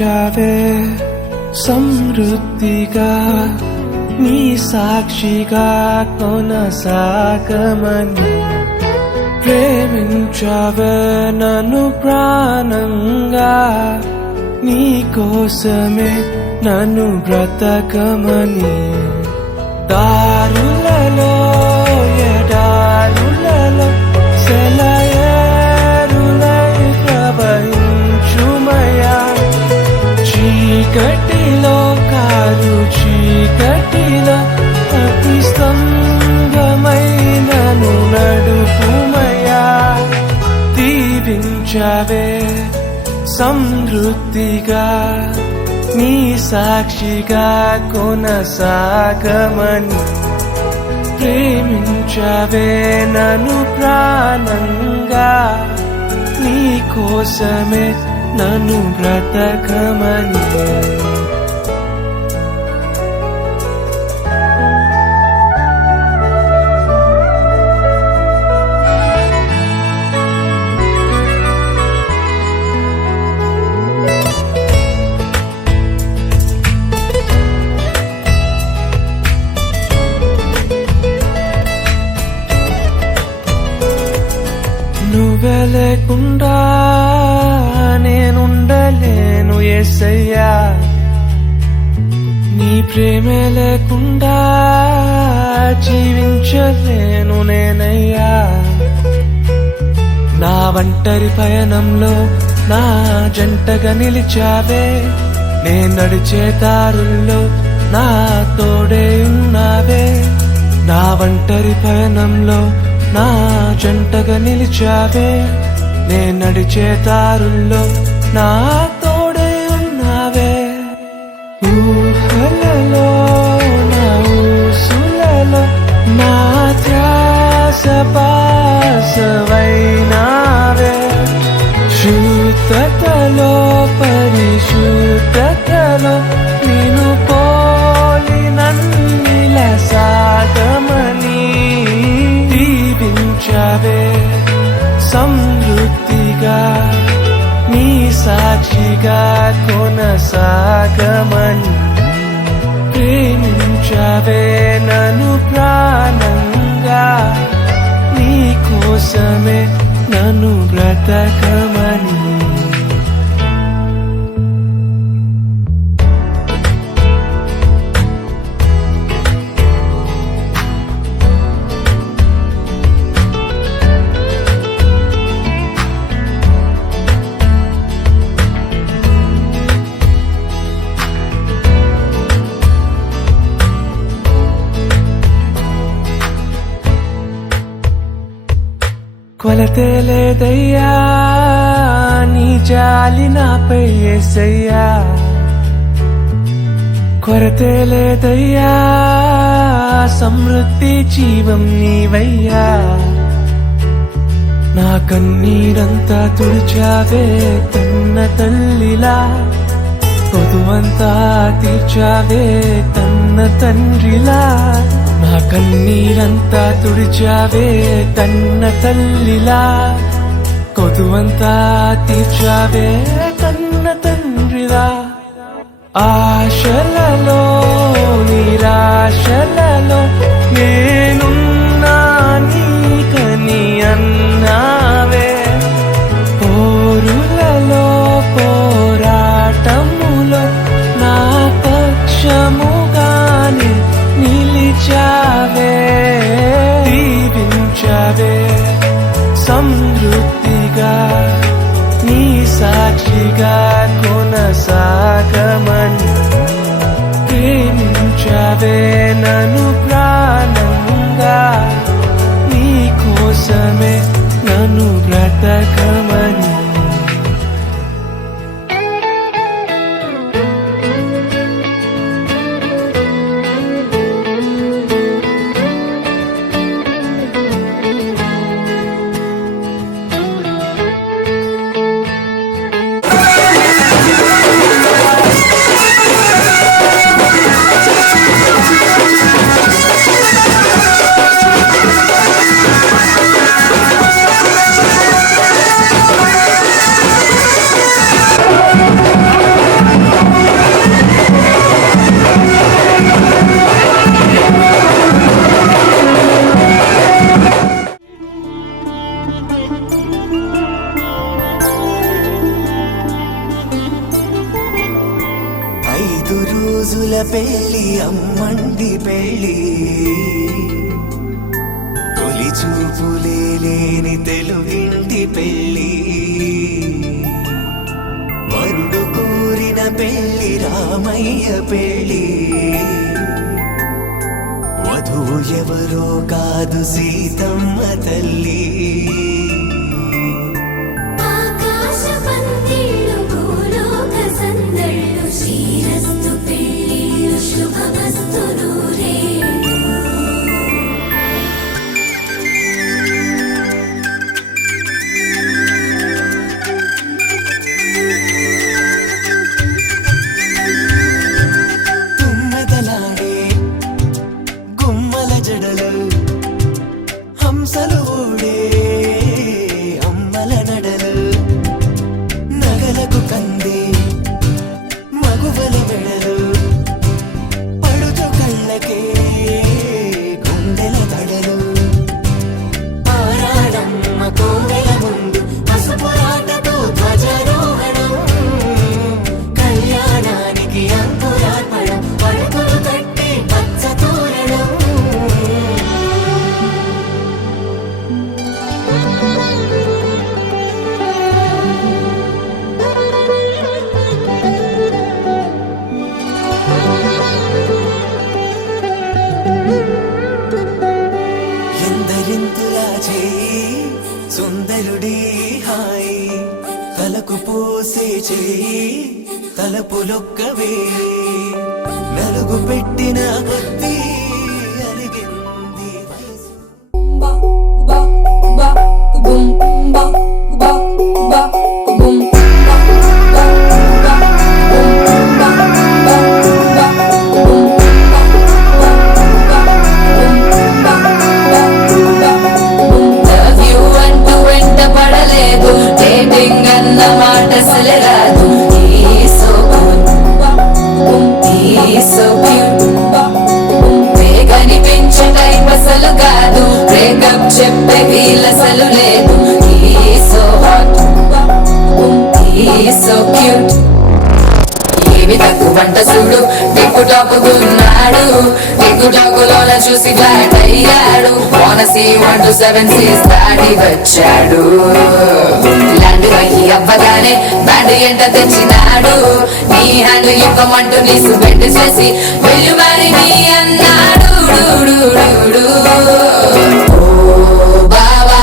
ప్రేమించావే సమృద్ధిగా నీ సాక్షిగా కొనసాగమని ప్రేమించావే నన్ను ప్రాణంగా నీ కోసమే నన్ను బ్రతకమని దారులలో ఎడారులలో సెలయేరులై ప్రవహించుమయా చీకటిలో కారు చీకటిలో అతి స్తంభమైనను నడుపుమయా దీవించవే సమృద్ధిగా నీ సాక్షిగా కొనసాగమని ప్రేమించవే నన్ను ప్రాణంగా నీ కోసమే నన్ను బ్రతకమని నువ్వే లేకుండా నేనుండలేను యేసయ్యా నీ ప్రేమే లేకుండా జీవించలేను నేనయ్యా నా ఒంటరి పయనంలో నా జంటగా నిలిచావే నే నడిచే దారుల్లో నా తోడే ఉన్నావే నా ఒంటరి పయనంలో నా జంటగా నిలిచావే నే నడిచే దారుల్లో నా తోడే ఉన్నావే ఊహలలో నా ఊసులలో నా ధ్యాస పాసవైనావే శుద్ధతలో పరిశుద్ధతలో నిన్ను పోలి నన్నిల సాగమని దీవించవే సమృద్ధిగా నీ సాక్షిగా కొనసాగమని ప్రేమించవే నన్ను ప్రాణంగా నీ కోసమే నన్ను బ్రతకమని కొలతే లేదయ్యా నీ జాలి నాపై యేసయ్యా కొరతే లేదయ్యా సమృద్ధి జీవం నీవయ్యా నా కన్నీరంతా తుడిచావే కన్న తల్లిలా పొదువంతా తీర్చావే కన్న తండ్రిలా నా కన్నీరంతా తుడిచావే కన్న తల్లిలా కొదువంతా తీర్చావే కన్న తండ్రిలా ఆశలలో నిరాశలలో నేనున్నా నీకని అన్నావే పోరులలో పోరాటములో నా పక్షముగాని నిలిచావే దీవించవే సమృద్ధిగా నీ సాక్షిగా కొనసాగమని ప్రేమించవే నన్ను ప్రాణంగా నీ కోసమే నన్ను బ్రతకమని పెళ్ళి అమ్మండి పెళ్ళి తొలి చూపులే లేని తెలుగింటి పెళ్ళి వరుడు కోరిన పెళ్ళి రామయ్య పెళ్ళి వధువు ఎవరో కాదు సీతమ్మ తల్లి శ్రీరస్తు పెళ్ళిళ్ళు శుభమస్తు నూరేళ్ళు. తుమ్మెదలాడే గుమ్మల జడలు హంసలు ఊడే అమ్మల నడలు నగలకు కందే మగువల వెడలు పడుచు కళ్ళకే గుండెల తడలు ఆరాడమ్మ కోవెల ముందు పసుపురాటతో ధ్వజారోహణం కళ్యాణానికి అంకురార్పణం పడకలు కట్టి పచ్చ తోరణం ఎందరింతులా చేయి సుందరుడి హాయి తలకు పోసే చేయి తలపులొక్కవే నలుగు పెట్టిన కొద్దీ అలిగింది వయసు. ba ba ba boom ba ba ba boom ba ba ba boom ba ba ba boom ba ba ba boom ba ba ba boom. Love you అంటూ వెంట పడలేదు డేటింగ్ అన్న మాట అసలే రాదు. He's so good, he's so cute. వేగనిపించే type అసలు కాదు బ్రేకప్ చెప్పే వీల్ అసలు లేదు. He's so hot, he's so cute. ఏమి తక్కువంట చూడు టిక్కు టాకున్నాడు టిక్కు టాకులోన చూసి ఫ్లాట్ అయ్యాడు. బోనసీ 1 to 7 సీస్ దాటి వచ్చాడు. ల్యాండ్ అయ్యి అవ్వగానే బ్యాండ్ ఎంట తెచ్చినాడు. నీ హ్యాండ్ ఇవ్వమంటూ నీసు బెడ్ చేసి వెళ్ళు మరి నీ అన్నాడు. ఓ బావా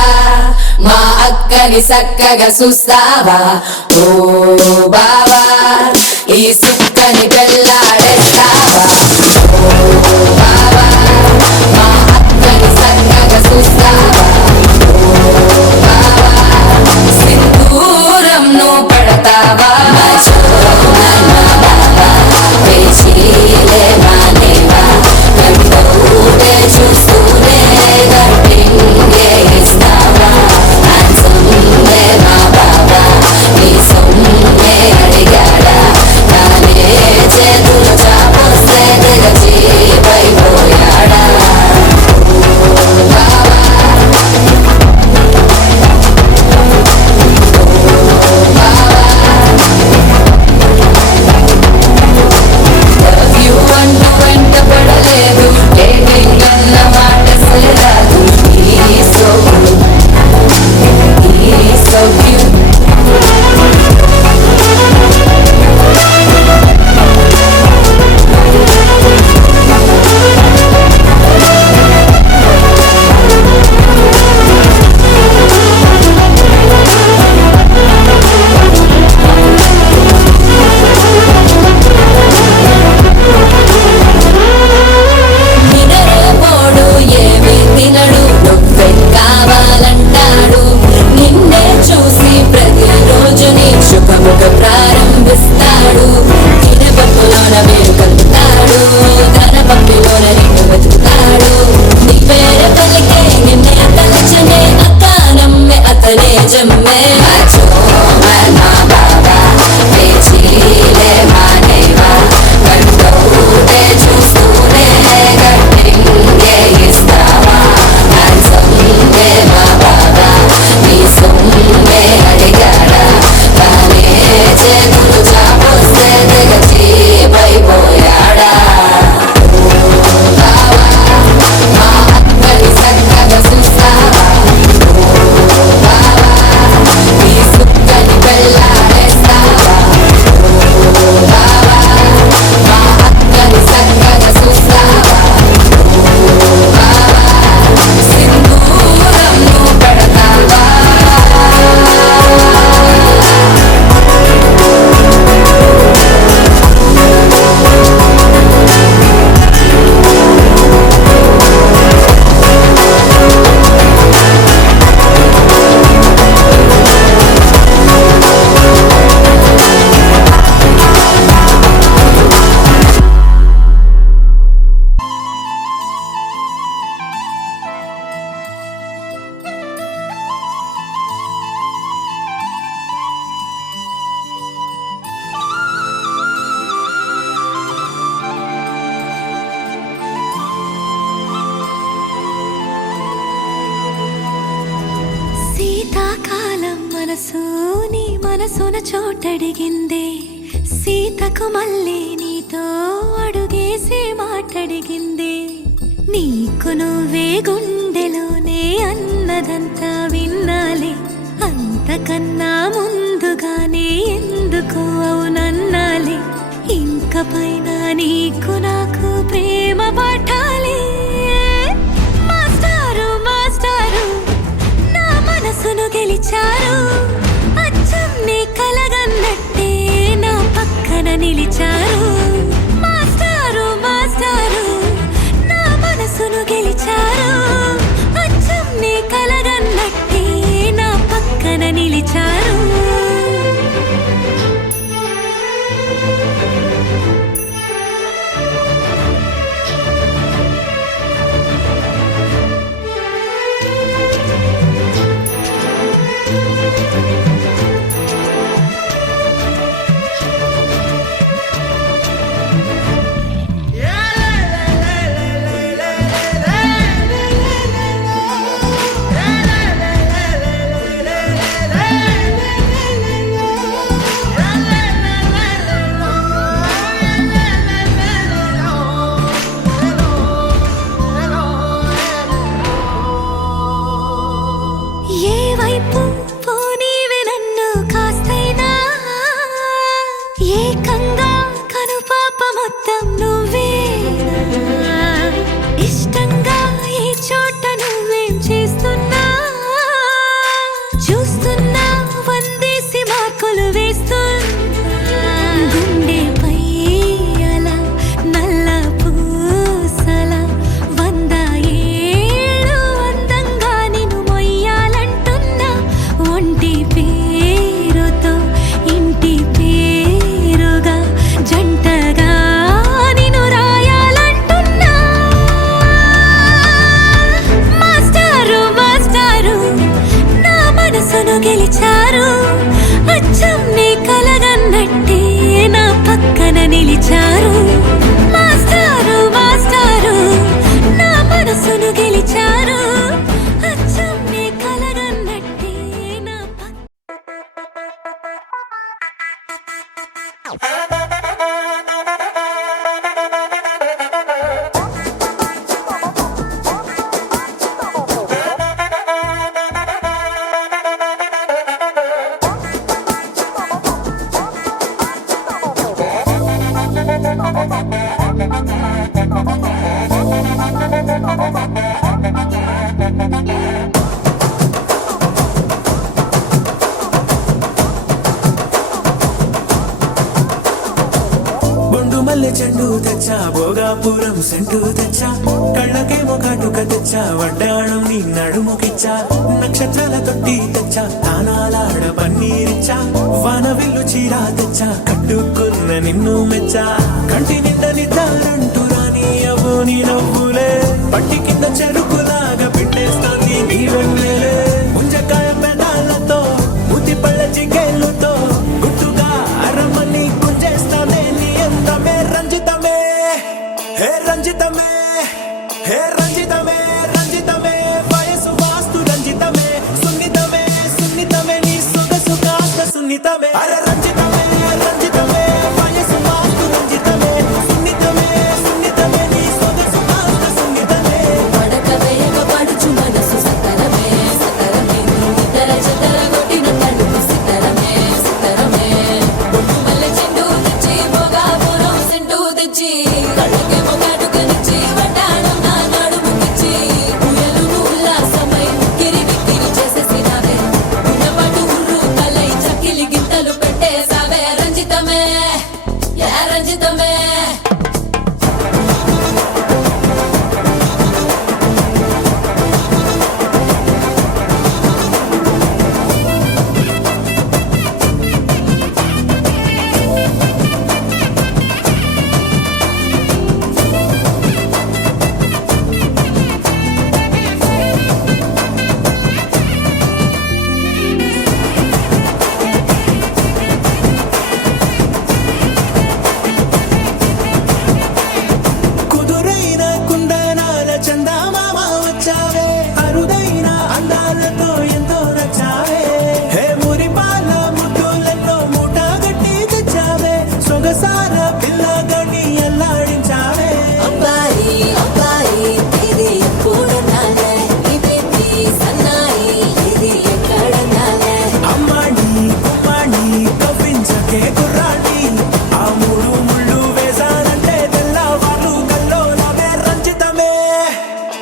మా అక్కని చక్కగా చూస్తావా. ఓ బావా ఈ సుక్కని పెళ్ళాడేస్తావా. ఓ బావా మా అక్కని చక్కగా చూస్తావా. ఓ బావా సింధూరం నువ్వు పడతావా. చూస్తూనే గట్టింగే ఇస్తావా. నీ సొమ్మే అడిగాడా నానే నీ మనసున చోటడిగిందే సీతకు మళ్ళీ నీతో అడుగేసి మాటడిగిందే నీకు నువ్వే గుండెలోనే అన్నదంతా విన్నాలే అంతకన్నా ముందుగానే ఎందుకు అవునన్నాలే ఇంక పైన నీకు నాకు ప్రేమ పాఠాలే మాస్టారు మాస్టారు నా మనసును గెలిచారు అచ్చం నీ కలగన్నట్టే నా పక్కన నిలిచారు మాస్టారు మాస్టారు నా మనసును గెలిచారు అచ్చం నీ కలగన్నట్టే నా పక్కన నిలిచారు ఏ వైపు పోనీవి నన్ను కాస్తైనా ఏకంగా కనుపాప మొత్తం నువ్వేనా ఇష్టంగా ఈ చోట నువ్వేం చేస్తున్నా చూస్తున్నా వందేసి మార్కులు వేస్తున్నా గుండెపై అలా నల్ల పూసల 100 ఏళ్ళు అందంగా నిన్ను మొయ్యాలంటున్నా ఒంటి పేరుతో ఇంటి పేరుగా జంటగా నిన్ను రాయాలంటున్నా మాస్టారు మాస్టారు నా మనసును గెలిచారు అచ్చం నీ కలగన్నట్టే నా పక్కన నిలిచారు మాస్టారు మాస్టారు నా మనసును గెలిచారు అచ్చం నీ కలగన్నట్టే నా బొండు మల్లె చెండు తెచ్చా భోగాపురం సెంటు తెచ్చా కళ్ళకేమో కాటుక తెచ్చా వడ్డాణం నీ నడుముకిచ్చా నక్షత్రాల తొట్టి తెచ్చా తానాలాడ పన్నీరిచ్చా వానవిల్లు చీరా తెచ్చా కట్టుకున్న నిన్ను మెచ్చా కంటి నిండా నిద్దారంటూ రాని అవు నీ నవ్వులే పట్టి కింద చెరుకులాగా పెట్టేస్తాంది నీ వెన్నెలే ముంజకాయ పెదాలతో ముతి పళ్ళ చికెళ్ళుతో గుట్టుగా అరమని గుంజేస్తానే నీ అందమే రంజితమే హే రంజితమే హే రంజితమే రంజితమే వయసు వాస్తు రంజితమే సున్నితమే సున్నితమే నీ సొగసు కాస్త సున్నితమే అరే రంజితమే రంజితమే వయసు వాస్తు రంజితమే సున్నితమే సున్నితమే నీ సొగసు కాస్త సున్నితమే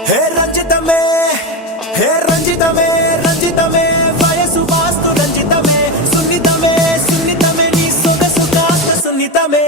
హే రంజితమే హే రంజితమే రంజితమే వయసు వాస్తు రంజితమే సున్నితమే సున్నితమే నీ సొగసు కాస్త సున్నితమే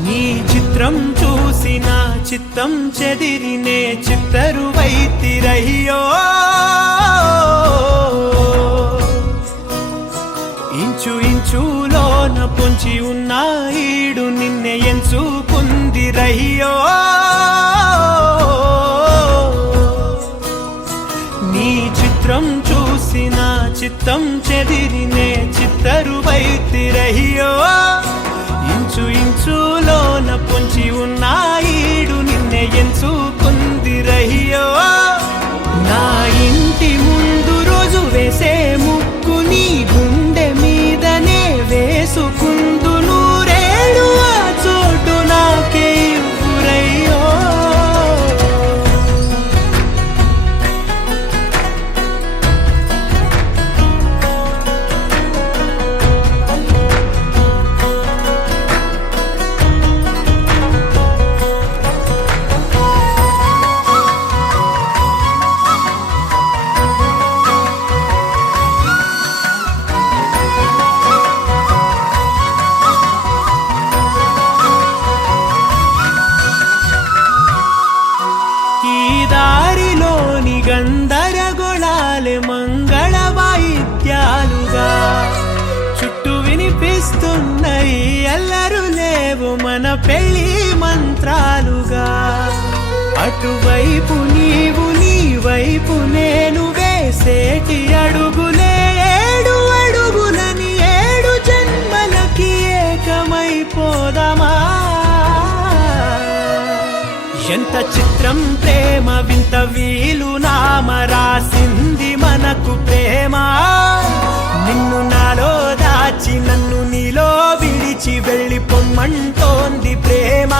నీ చిత్రం చూసి నా చిత్తం చెదిరినే చిత్తరువైతిరయ్యో ఇంచు ఇంచులోన పొంచి ఉన్న ఈడు నిన్నే ఎంచుకుందిరయ్యో నీ చిత్రం చూసి నా చిత్తం చెదిరినే చిత్తరువైతిరయ్యో ఇంచు ఇంచులోన పొంచి ఉన్న ఈడు నిన్నే ఎంచుకుందిరయ్యో నా ఇంటి ముందు రోజు వేసే ముక్కు నీ గుండె మీదనే వేసుకుందు నూరేడు ఆ చోటు నాకే ఇవ్వురయ్యో దారిలోని గందరగోళాలే మంగళ వాయిద్యాలుగా చుట్టూ వినిపిస్తున్నాయి అల్లరు లేవు మన పెళ్లి మంత్రాలుగా అటువైపు నీవు నీ వైపు నేను వేసేటి అడుగులే ఏడు అడుగులని ఏడు జన్మలకి ఏకమైపోదామా ఎంత చిత్రం ప్రేమ వింత వీలు నామ రాసింది మనకు ప్రేమ నిన్ను నాలో దాచి నన్ను నీలో విడిచి వెళ్ళిపోమ్మంటోంది ప్రేమ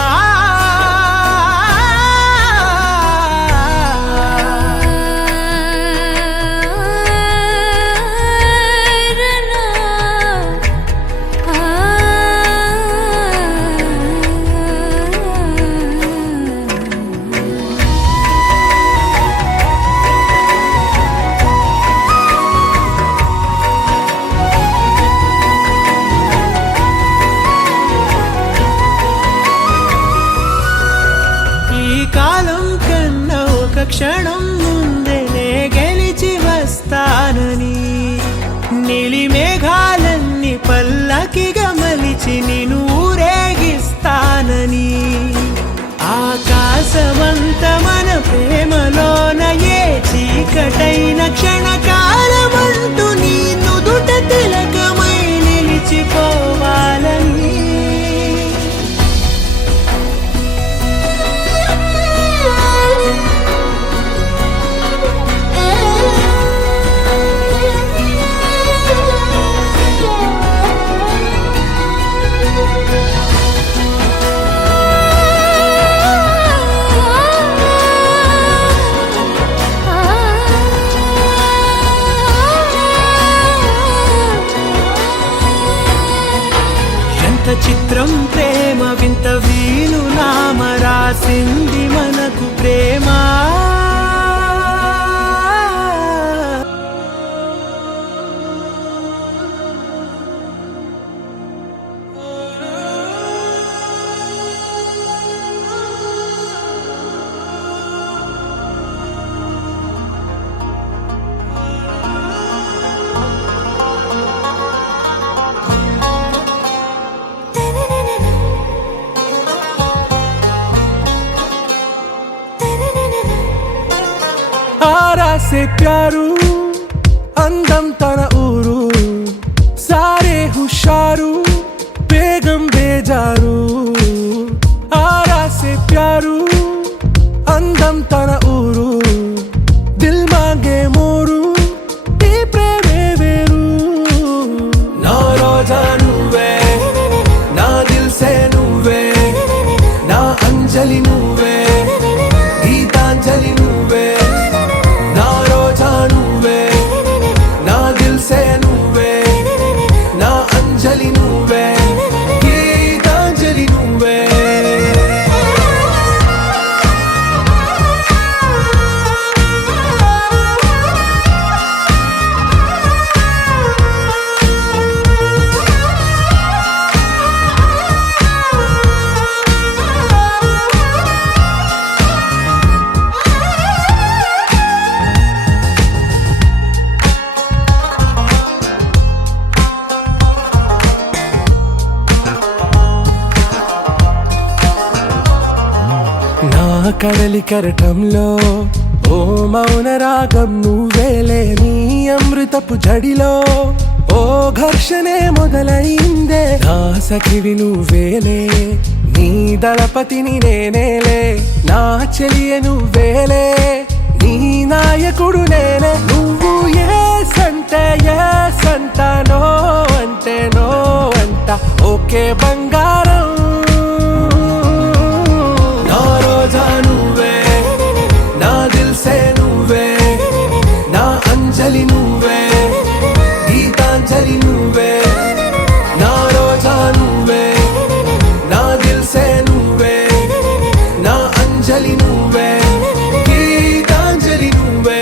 క్షణం ముందేనే గెలిచి వస్తానని నీలి మేఘాలన్నీ పల్లకిగా మలిచి నిన్ను ఊరేగిస్తానని ఆకాశమంత మన ప్రేమలోన ఏ చీకటైన క్షణకాలమంటూ నీ నుదుట తిలకమై నిలిచిపోవాలని చిత్రం ప్రేమ వింత వీలు నామ రాసింది మనకు ప్రేమ से प्यारू అందం తన ఊరు సారే హుషారు బేగం బేజారు ఆరా సే ప్యారు అందం తన ఊరు దిల్ మాంగే మోరు ఈ ప్రేమే వేరు నా రోజా నువ్వే నా దిల్ సే నువ్వే నా అంజలి నువ్వే గీతాంజలి నువ్వే నా రోజా నువ్వే నా దిల్ సే నువ్వే నా అంజలి నువ్వే గీతాంజలి నువ్వే నా కడలి కరటంలో ఓ మౌన రాగం నువ్వేలే నీ అమృతపు జడిలో ఓ ఘర్షణే మొదలైందే నా సఖివి నువ్వేలే నీ దళపతిని నేనేలే నా చెలియ నువ్వేలే నీ నాయకుడు నేనే నువ్వు ఏ సంట నో అంటే నో అంట ఓకే బంగారం నా రోజా నువ్వే నా దిల్ సే నువ్వే నా అంజలి నువ్వే గీతాంజలి నువ్వే నా రోజా నువ్వే నా దిల్ సే నువ్వే నా అంజలి నువ్వే గీతాంజలి నువ్వే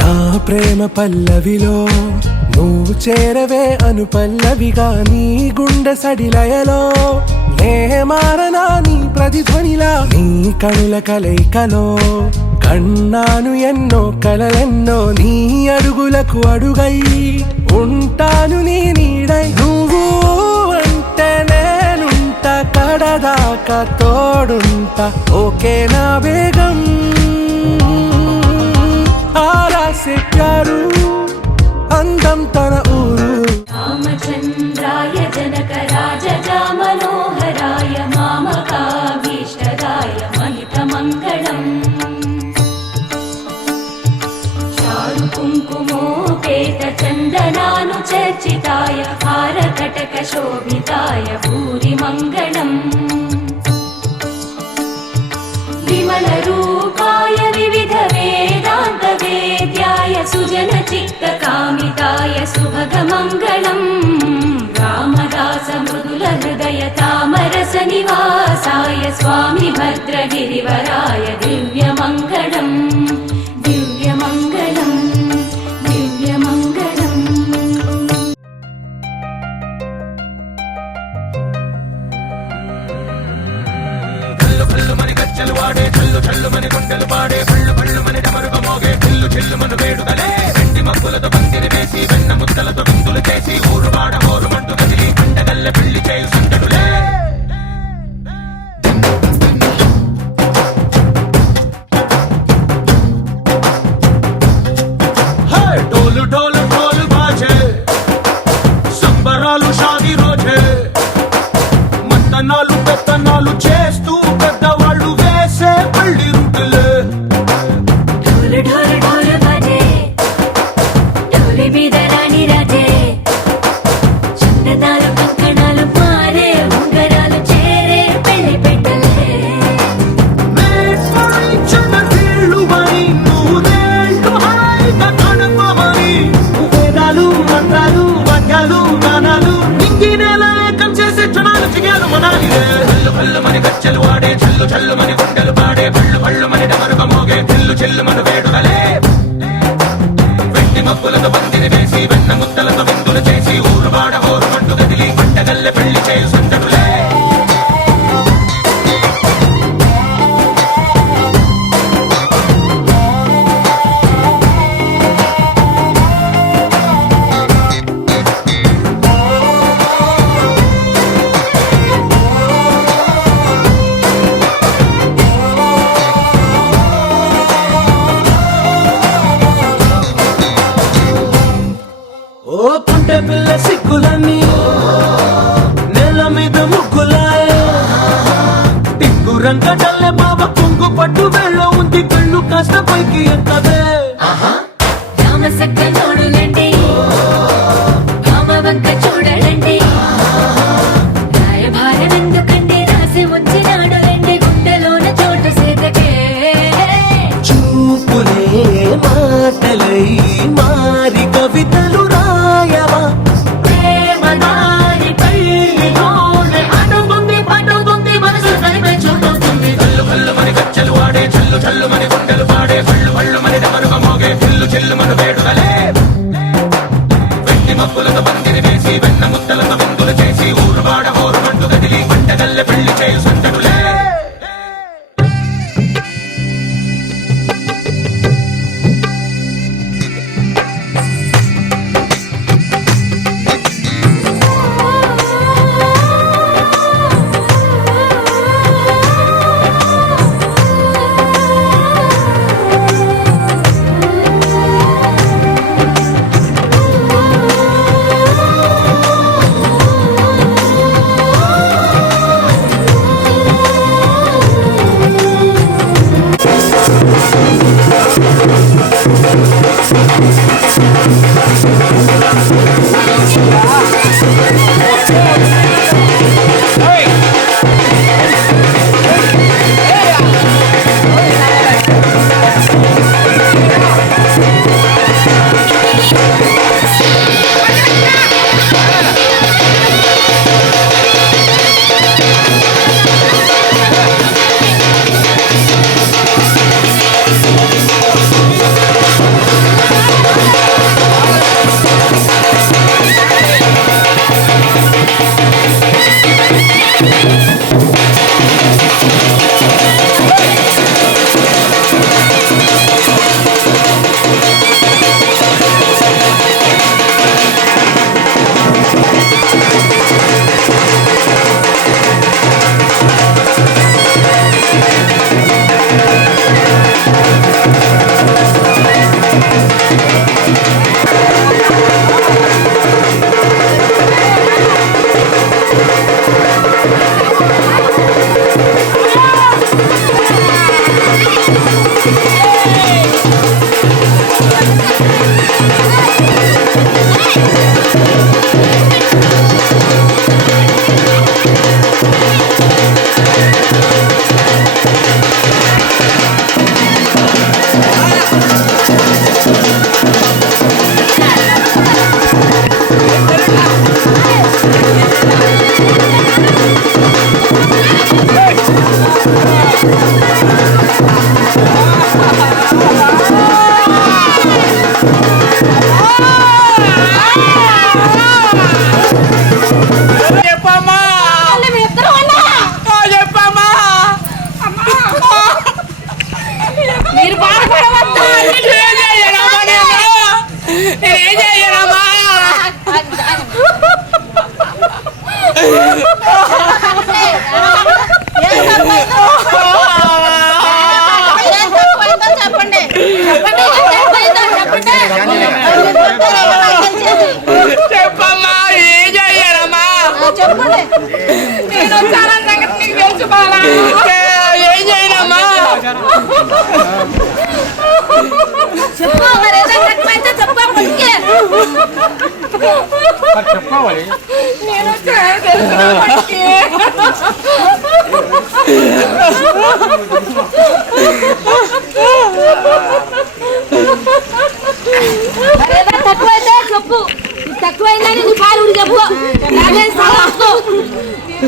నా ప్రేమ పల్లవిలో నువ్వు చేరవే అను పల్లవిగా నీ గుండె సడిలయలో నే మారనా నీ ప్రతిధ్వనిలా నీ కనుల కలయికలో కన్నాను ఎన్నో కలలెన్నో నీ అడుగులకు అడుగై ఉంటాను నీ నీడై నువ్వు అంటే నేనుంట కడదాకా తోడుంటా ఓకే నా బేగం ఆరా సే ప్యారు అందం తన ఊరు రామచంద్రాయ జనకరాజా మనోహరాయ మామకాభీష్టదాయ మహితమంగళం చారు కుంకుమోపేత చందనానుచర్చితాయ హారకటక శోభితాయ భూరి మంగళం విమల రూపాయ వివిధ వేదాంత వేద్యాయ సుజన చిత్త కామితాయ సుభగ మంగళం రామదాస మృదుల హృదయ తామరస నివాసాయ స్వామి భద్రగిరివరాయ దివ్య మంగళం దివ్య మంగళం దివ్య మంగళం కల్లు కల్లు మని గచ్చలు వాడే కల్లు కల్లు మని గుండెలు పాడే కళ్ళు కళ్ళు మని డమరుగ మోగే కల్లు చెల్లు మన వేడుదలే వెండి మబ్బులతో పందిరి వేసి వెన్న ముద్దలతో విందులు చేసి ఊరు వాడ హోరు మంటు కదిలి పండగల్ల పెళ్లి చేయు సందడులే కాస్త పైకి ఎక్కవే రామసక్క నోడులండి రామవంక చూడలండి రాయభారం ఎందుకండి రాసి ఉంచినాడు రండి గుండెలోన చోటు సేతకే చూపులే మాటలై మారి కవితలు రాయవా ప్రేమదారి పల్లిలోనే అడుగుంది పట్టుకుంది మనసు కలిపే చూడుతుంది కళ్ళు కళ్ళు మని గజ్జలు వాడే చల్లు చల్లు మని గుండెలు పాడే పళ్ళు పళ్ళు మని డమరుగ మోగే చిల్లు చిల్లు మను వేడుదలే వెండి మబ్బులతో పందిరి వేసి వెన్న ముద్దలతో విందులు చేసి ఊరువాడ హోరు మంటు కదిలి పంటగల్లె పెళ్లి చేయు సందడులే మీరు బాధపడవద్దు చెప్పండి చెప్పమ్మా ఏం చెయ్యాలమ్మా చెప్పండి నేను చాలా సంగతి నీకు తెలుసు బాలా ఏం చేయనమ్మా చెప్పు మరి ఏదైతే చెప్పాలి నేను చాలా తెలుసు తక్కువైతే చెప్పు తక్కువైందా నీ పాలు చెప్పు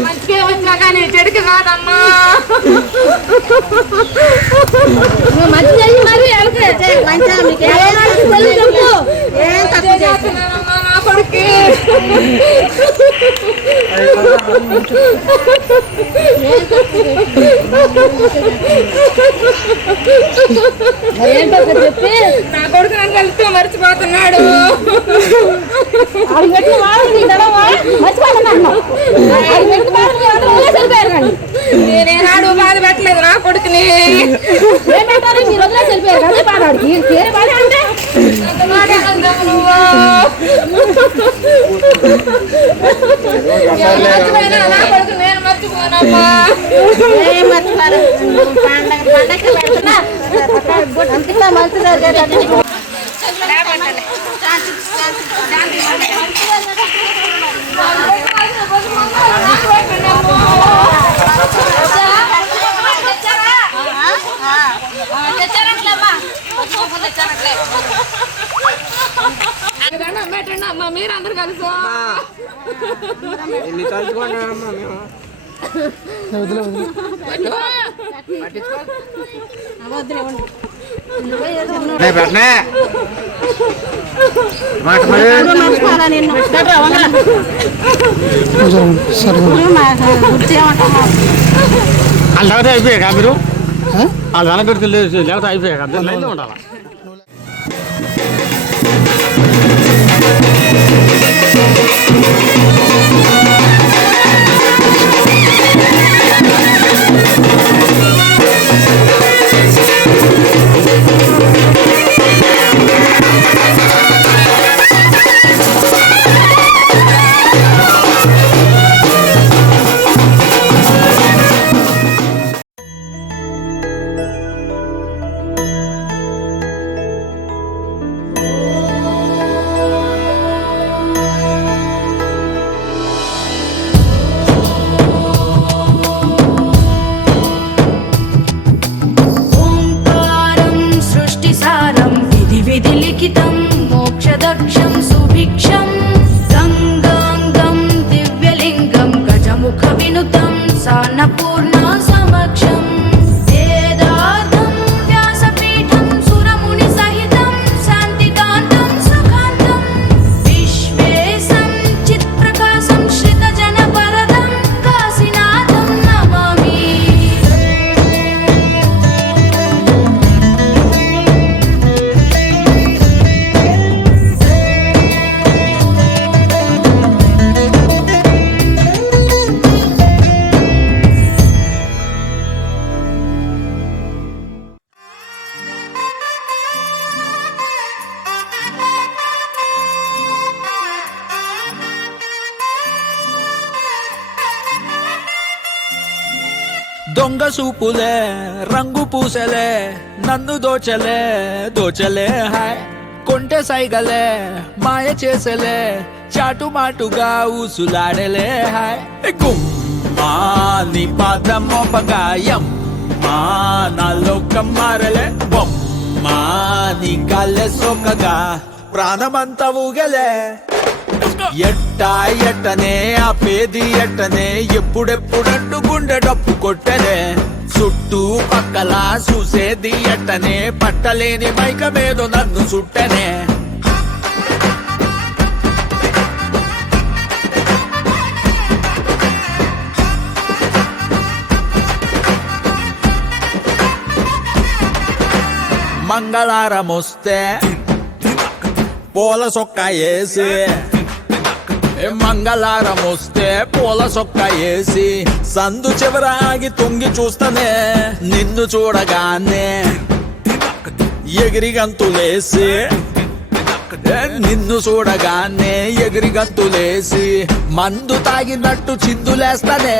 మంచిగా వచ్చినా కానీ చెడుకు కాదమ్మా మంచి చేసి మరి మంచిగా మీకు చెప్పు ఏం తక్కువ చేస్తున్నానమ్మా నా కొడుకు చెప్పి నా కొడుకు నన్ను కలిసి మర్చిపోతున్నాడు నేనేనాడు బాధ పెట్టలేదు నా కొడుకుని మీరు వదిలే వెళ్ళిపోయారు కదా బాధాడికి వేరే బాధ అంటే మర్చిపోయినా నా కొడుకు నేను మర్చిపోనమ్మా మర్చిపోరు పండగ పెడుతున్నా పెట్టండి అమ్మా మీరు అందరు కలిసి ఎన్ని తలుచుకుంటామమ్మా మేము పెట్టనే వాళ్ళ అయిపోయాక మీరు వాళ్ళ వెనకడికి లేకపోతే అయిపోయాక అందరూ లైన్లో ఉండాలి. ఓంకారం సృష్టిసారం విధి విధి లిఖితం మోక్షదక్షం సుభిక్షం గంగాంగం దివ్యలింగం గజముఖ వినుతం సాన్నపూర్ణ సమక్షం వేదార్థం వ్యాసపీఠం సురముని సహితం శాంతికాంతం సుఖాంతం విశ్వేశం చిత్ప్రకాశం శ్రితజన వరదం కాశీనాథం నమామి. దొంగ సూపులే రంగు పూసలే నన్ను దోచలే దోచలే హాయ్ కొంటె సైగలే మాయ చేసలే చాటుమాటుగా ఊసులాడలే హాయ్ గుమ్మా నీ పాదం మోపగాయం మా నాలో కమ్మారలే బొమ్మా నీ కాళ్ళే సోకగా ప్రాణమంతా ఊగలే ఎట్టా ఎట్టనే ఆపేది ఎట్టనే ఎప్పుడెప్పుడంటూ గుండె డప్పు కొట్టనే చుట్టూ పక్కల చూసేది ఎట్టనే పట్టలేని మైకమేదో నన్ను చుట్టనే మంగళారం వస్తే పూల సొక్క వేసి మంగళారం వస్తే పూల సొక్క వేసి సందు చివర ఆగి తొంగి చూస్తానే నిన్ను చూడగానే ఎగిరి గంతులేసి నిన్ను చూడగానే ఎగిరి గంతులేసి మందు తాగినట్టు చిందులేస్తానే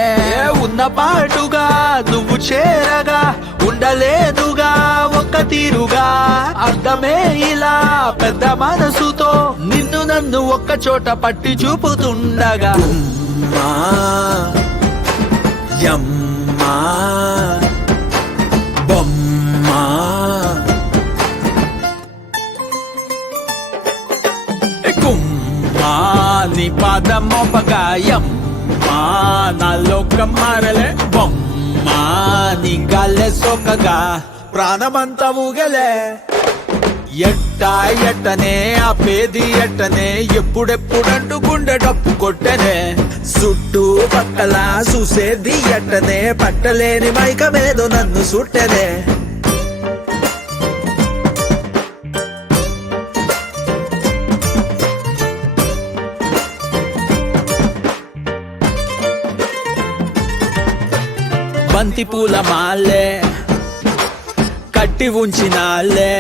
ఉన్న పాటుగా నువ్వు చేరగా ఉండలేదుగా ఒక్క తీరుగా అర్థమే ఇలా పెద్ద మనసుతో నిన్ను నన్ను ఒక్క చోట పట్టి చూపుతుండగా అమ్మా, యమ్మా, బొమ్మా గుమ్మా నీ పాదం మోపగాయం మా నాలో కమ్మారలే బొమ్మా నీ గాల్లే సోకగా ప్రాణమంతా ఊగలే ఎట్టా ఎట్టనే ఆపేది ఎట్టనే ఎప్పుడెప్పుడంటూ గుండె డప్పు కొట్టనే చుట్టూ పక్కల చూసేది ఎట్టనే పట్టలేని మైకమేదో నన్ను సుట్టనే బంతి పూల మాలే కట్టి ఉంచినాలే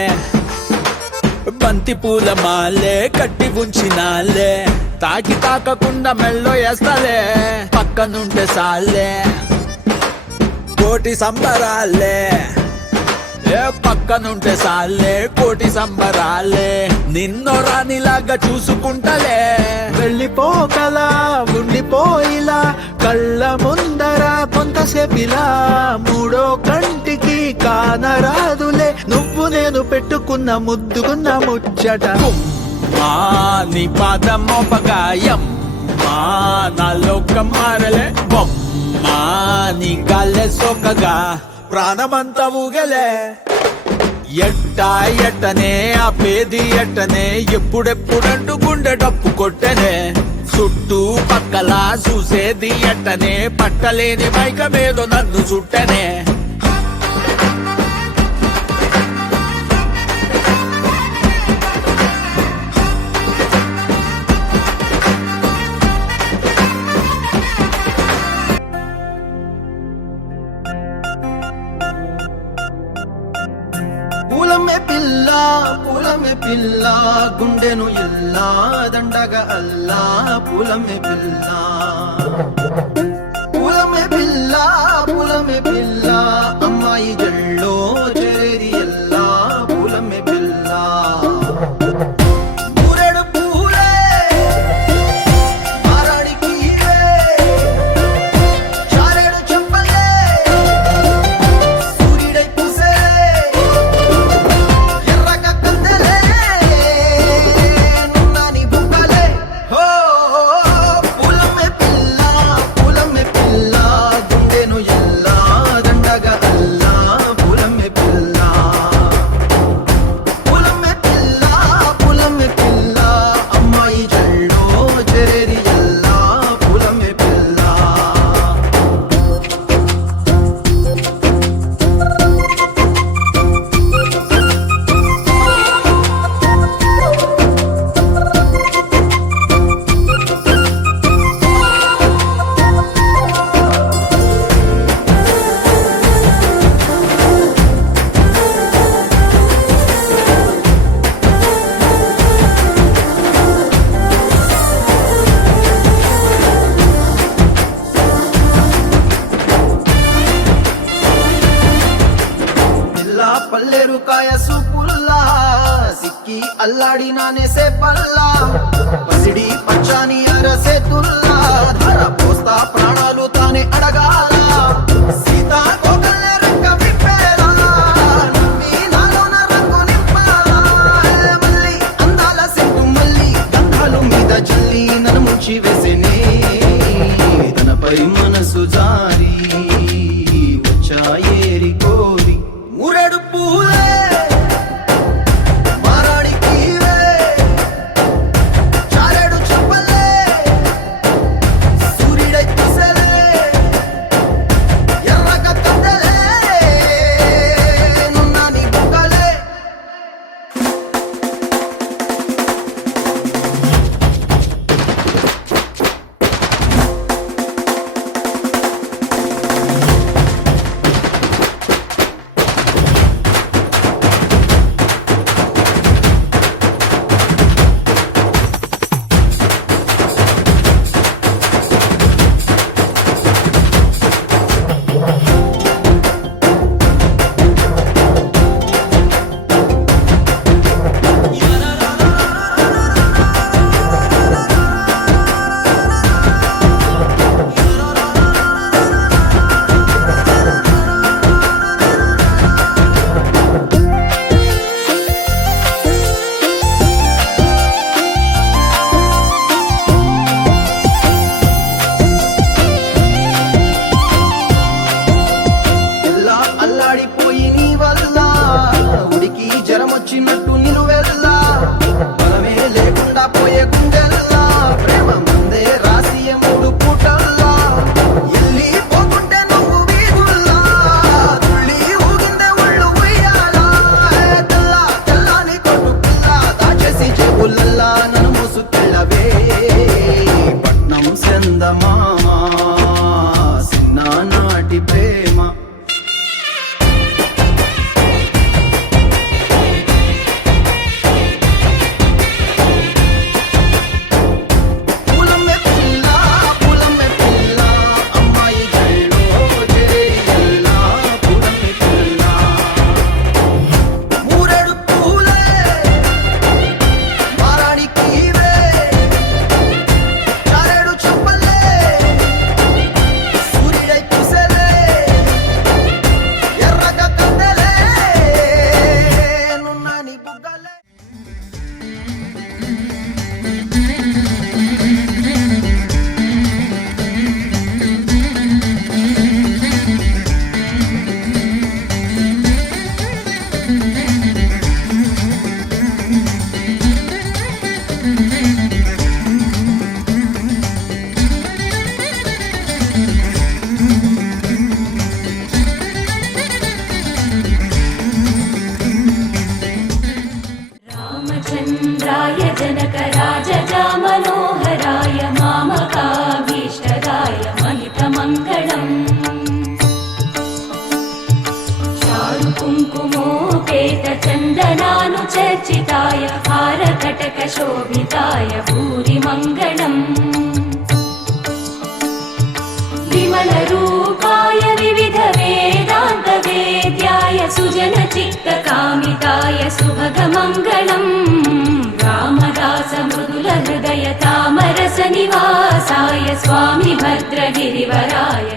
బంతి పూల మాలే కట్టి ఉంచినాలే తాకి తాకకుండా మెల్లో వేస్తాలే పక్కనుంటే సాలే కోటి సంబరాలే ఏ పక్కనుంటే సాలే కోటి సంబరాలే నిన్నో రానిలాగా చూసుకుంటలే. వెళ్ళిపోకలా ఉండిపోయిలా కళ్ళ ముందర కొంతసేపిలా మూడో కంటికి కానరాదులే నువ్వు నేను పెట్టుకున్న ముద్దుకున్న ముచ్చట. మా నీ పాదమోపగాయం మా నా లోకం మారలే బొమ్మా నీ గాల్లే సోకగా ప్రాణమంతా ఊగలే. ఎట్టా ఎట్టనే ఆ పేది ఎట్టనే ఎప్పుడెప్పుడంటూ గుండె డప్పు కొట్టనే. చుట్టూ పక్కల చూసేది ఎట్టనే పట్టలేని మైకమేదో నన్ను చుట్టనే. పూలమే పిల్ల గుండెను ఇల్లా దండగా అల్లా పూలమే పిల్ల. పూలమే పిల్ల అమ్మాయి జల్లో చేరి ఎల్లా పూలమే పిల్ల. ఊరెడు పూలే మారాడికి చారెడు చెప్పలే సూర్యుడై పూసే పల్లెరుకాయ సూపుల్లా సిక్కి అల్లాడి నానేసే పల్లా పసిడి పచ్చాని అరసే తుల్లా ధర పోస్తా ప్రాణాలు తానే అడగాల. సీతా కోకల్లే రంగ విప్పేలా నమ్మి నాలోన రంగు నింపాలా. మళ్ళీ అందాల సెట్టు మళ్ళీ గంధాలు మీద జల్లి నన్ను ముంచి వేసేనే తనపై మనసు జారి వచ్చాయేరి కోరి. ఊరెడు పూలే మారాడికి చారెడు చెప్పలే సూర్యుడై పూసలే ఎర్రగా కద్దలే నున్నాని బుగ్గలే. వచ్చినట్టు నిలువెల్లా బలమే లేకుండా పోయే గుండెల్లా ప్రేమ ముందే రాసియ మూడు పూటల్లా ఎల్లి పోకుంటే నువ్వు వీధుల్లా తుళ్ళి ఊగిందే ఒళ్ళు ఉయ్యాలా. తెల్లా తెల్లాని కొట్టు పిల్ల దాచేసి చెవులల్లా నన్ను మూసుకెళ్ళవే పట్నం సెందమామా సిన్నానాటి ప్రేమ. కటక శోభితాయ భూరి మంగళం విమల రూపాయ వివిధ వేదాంత వేద్యాయ సుజన చిత్త కామితాయ శుభగ మంగళం రామదాస మృదుల హృదయ తామరస నివాసాయ స్వామి భద్రగిరివరాయ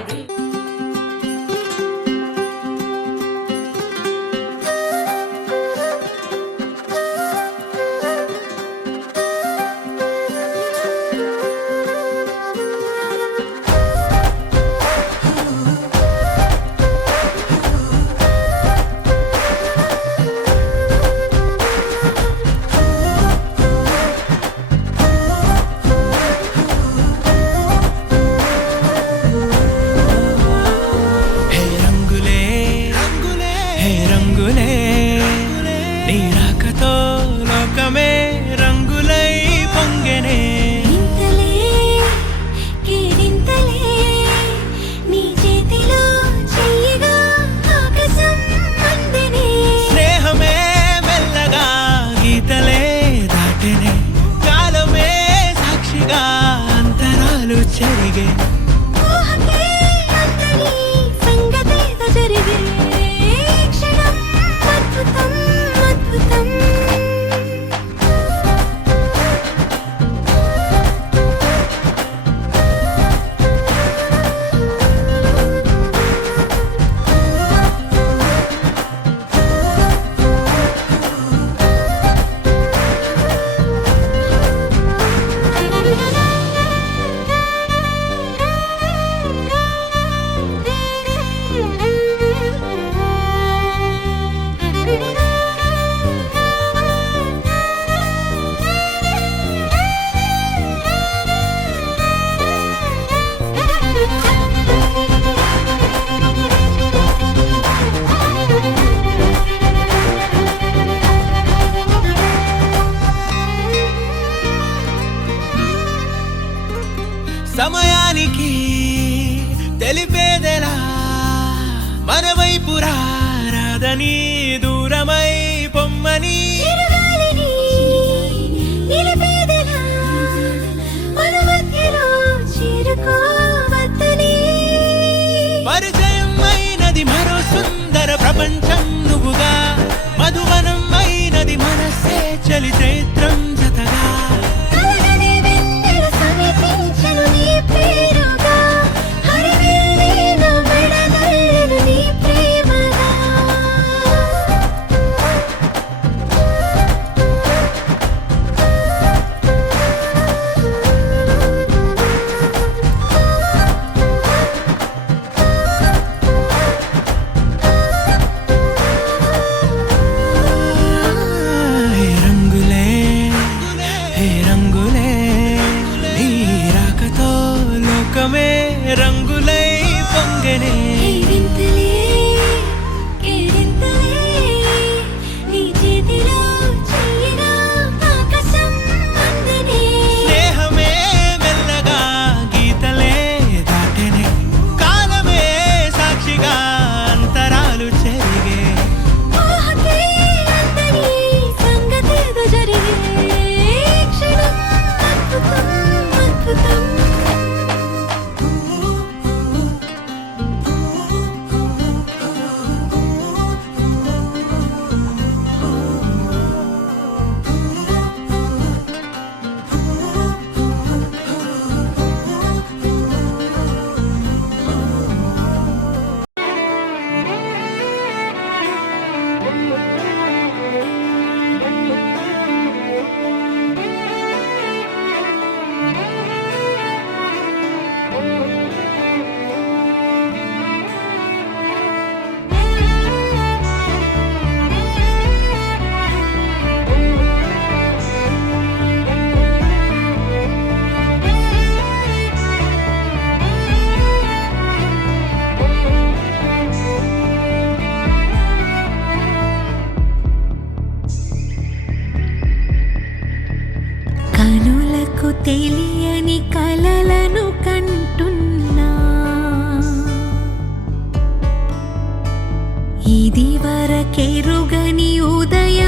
సమయానికి తెలిపేదెలా మన వైపు రాదని దూరమై పొమ్మని పరిచయం అయినది మరో సుందర ప్రపంచం నువ్వుగా మధువనం అయినది మనస్సే చలి చైత్రం జతగా రంగులై పొంగనే స్నేహమే మెల్లగా గీతలే దాటనే కాలమే సాక్షిగా అంతరాలు చెరిగే తెలియని కలలను కంటున్నా ఇది వరకెరుగని ఉదయ